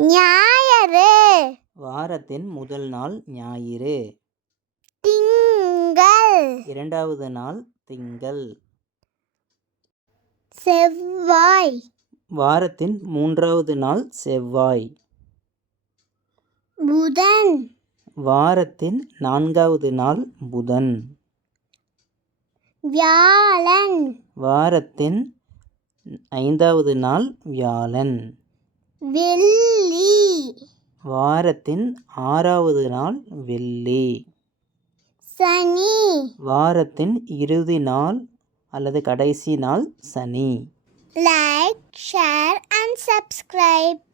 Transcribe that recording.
ஞாயிறு. வாரத்தின் முதல் நாள் ஞாயிறு. திங்கள். இரண்டாவது நாள் திங்கள். செவ்வாய். வாரத்தின் மூன்றாவது நாள் செவ்வாய். புதன். வாரத்தின் நான்காவது நாள் புதன். வியாழன். வாரத்தின் ஐந்தாவது நாள் வியாழன். வெள்ளி. வாரத்தின் ஆறாவது நாள் வெள்ளி. சனி. வாரத்தின் இறுதி நாள் அல்லது கடைசி நாள் சனி. Like, share and subscribe.